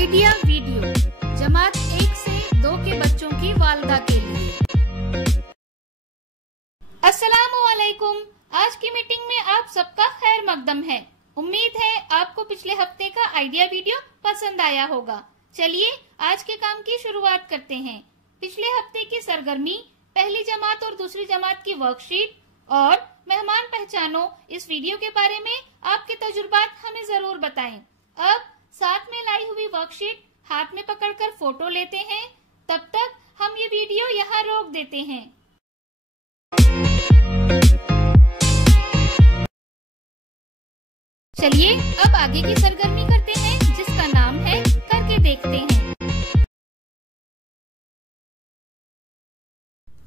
Idea video जमात 1 से 2 के बच्चों की वालदा के लिए। अस्सलामुअलैकुम। आज की मीटिंग में आप सबका खैर मकदम है। उम्मीद है आपको पिछले हफ्ते का आइडिया वीडियो पसंद आया होगा। चलिए आज के काम की शुरुआत करते हैं। पिछले हफ्ते की सरगर्मी, पहली जमात और दूसरी जमात की वर्कशीट और मेहमान पहचानो, इस वीडियो के बारे में आपके तजुर्बात हमें जरूर बताएं। अब साथ में लाई हुई वर्कशीट हाथ में पकड़कर फोटो लेते हैं। तब तक हम ये वीडियो यहाँ रोक देते हैं। चलिए अब आगे की सरगर्मी करते हैं, जिसका नाम है करके देखते हैं।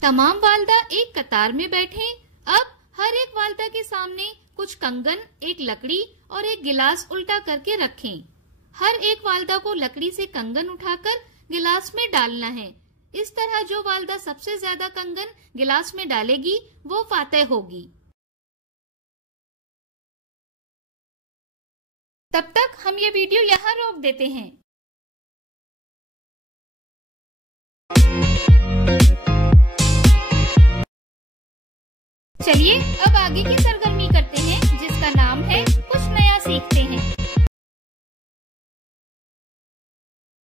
तमाम वालदा एक कतार में बैठे। अब हर एक वालदा के सामने कुछ कंगन, एक लकड़ी और एक गिलास उल्टा करके रखें। हर एक वालदा को लकड़ी से कंगन उठाकर गिलास में डालना है। इस तरह जो वालदा सबसे ज्यादा कंगन गिलास में डालेगी वो फातेह होगी। तब तक हम ये वीडियो यहाँ रोक देते हैं। चलिए अब आगे की सरगर्मी करते हैं, जिसका नाम है कुछ नया सीखते हैं।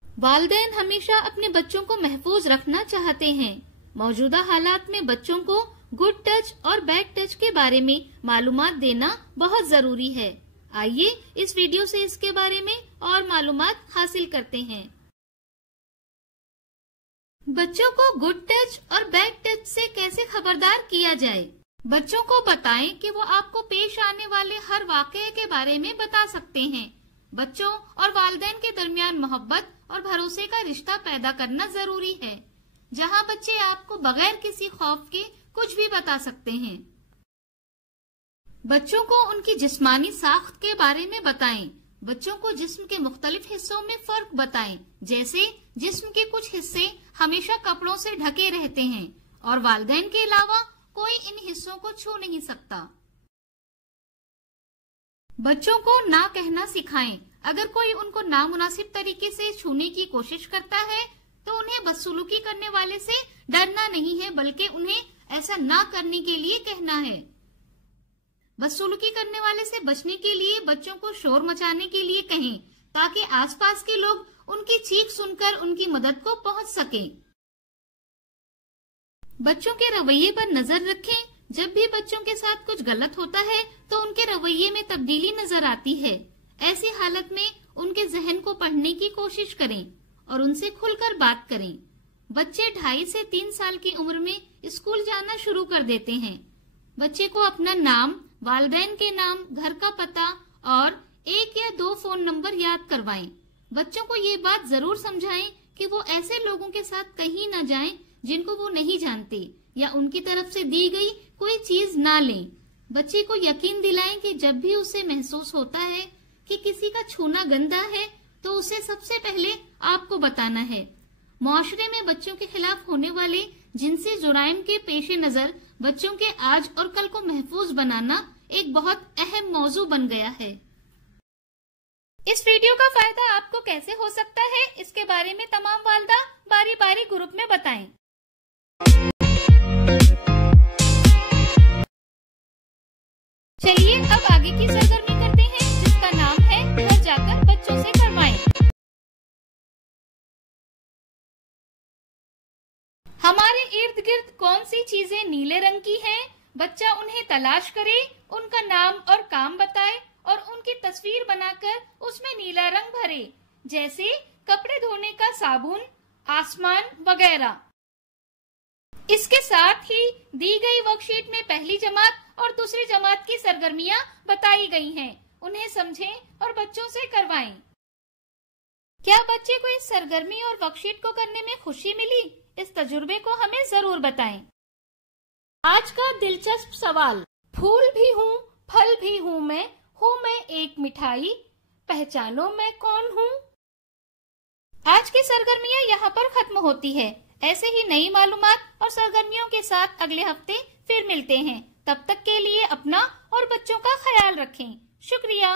वालिदैन हमेशा अपने बच्चों को महफूज रखना चाहते हैं। मौजूदा हालात में बच्चों को गुड टच और बैड टच के बारे में मालूमात देना बहुत जरूरी है। आइए इस वीडियो से इसके बारे में और मालूमात हासिल करते हैं। बच्चों को गुड टच और बैड टच से कैसे खबरदार किया जाए। बच्चों को बताएं कि वो आपको पेश आने वाले हर वाकये के बारे में बता सकते हैं। बच्चों और वालिदैन के दरमियान मोहब्बत और भरोसे का रिश्ता पैदा करना जरूरी है, जहां बच्चे आपको बगैर किसी खौफ के कुछ भी बता सकते हैं। बच्चों को उनकी जिस्मानी साख्त के बारे में बताएं। बच्चों को जिस्म के मुख्तलिफ हिस्सों में फर्क बताएं, जैसे जिस्म के कुछ हिस्से हमेशा कपड़ों से ढके रहते हैं और वालिदैन के अलावा कोई इन हिस्सों को छू नहीं सकता। बच्चों को ना कहना सिखाएं। अगर कोई उनको नामुनासिब तरीके से छूने की कोशिश करता है तो उन्हें बदसलूकी करने वाले से डरना नहीं है, बल्कि उन्हें ऐसा ना करने के लिए कहना है। बदसलूकी करने वाले से बचने के लिए बच्चों को शोर मचाने के लिए कहें, ताकि आसपास के लोग उनकी चीख सुनकर उनकी मदद को पहुंच सकें। बच्चों के रवैये पर नजर रखें। जब भी बच्चों के साथ कुछ गलत होता है तो उनके रवैये में तब्दीली नजर आती है। ऐसी हालत में उनके जहन को पढ़ने की कोशिश करें और उनसे खुलकर बात करें। बच्चे 2.5 से 3 साल की उम्र में स्कूल जाना शुरू कर देते हैं। बच्चे को अपना नाम, वालिदैन के नाम, घर का पता और 1 या 2 फोन नंबर याद करवाएं। बच्चों को ये बात जरूर समझाएं कि वो ऐसे लोगों के साथ कहीं न जाएं जिनको वो नहीं जानते, या उनकी तरफ से दी गई कोई चीज ना लें। बच्चे को यकीन दिलाएं कि जब भी उसे महसूस होता है कि किसी का छूना गंदा है तो उसे सबसे पहले आपको बताना है। मुआशरे में बच्चों के खिलाफ होने वाले जिनसी जुराइम के पेश नजर बच्चों के आज और कल को महफूज बनाना एक बहुत अहम मौजू बन गया है। इस वीडियो का फायदा आपको कैसे हो सकता है, इसके बारे में तमाम वालिदा बारी बारी ग्रुप में बताएं। चलिए अब आगे की सरगर्मी करते हैं, जिसका नाम है घर जाकर बच्चों से करवाएं। हमारे इर्द गिर्द कौन सी चीजें नीले रंग की हैं? बच्चा उन्हें तलाश करे, उनका नाम और काम बताए और उनकी तस्वीर बनाकर उसमें नीला रंग भरे, जैसे कपड़े धोने का साबुन, आसमान वगैरह। इसके साथ ही दी गई वर्कशीट में पहली जमात और दूसरी जमात की सरगर्मियां बताई गई हैं। उन्हें समझें और बच्चों से करवाएं। क्या बच्चे को इस सरगर्मी और वर्कशीट को करने में खुशी मिली? इस तजुर्बे को हमें जरूर बताएं। आज का दिलचस्प सवाल, फूल भी हूँ, फल भी हूँ मैं एक मिठाई, पहचानो मैं कौन हूँ। आज की सरगर्मियां यहाँ पर खत्म होती है। ऐसे ही नई मालूमात और सरगर्मियों के साथ अगले हफ्ते फिर मिलते हैं। तब तक के लिए अपना और बच्चों का ख्याल रखें। शुक्रिया।